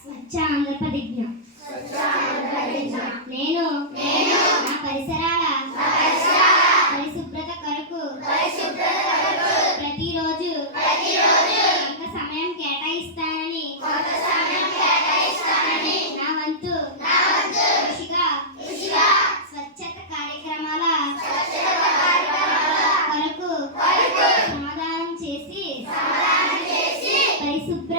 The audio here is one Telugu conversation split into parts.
స్వచ్ఛ ఆంధ్ర ప్రతిజ్ఞ. నేను నా పరిసరాల పరిశుభ్రత కొరకు ప్రతిరోజు సమయం కేటాయిస్తానని నా స్వచ్ఛత కార్యక్రమాల కొరకు సమాధానం చేసి పరిశుభ్ర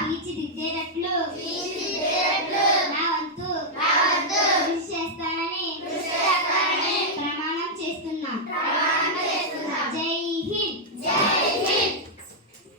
ಬೀಚ್ ದಿದ್ದೇರಕ್ಕೆ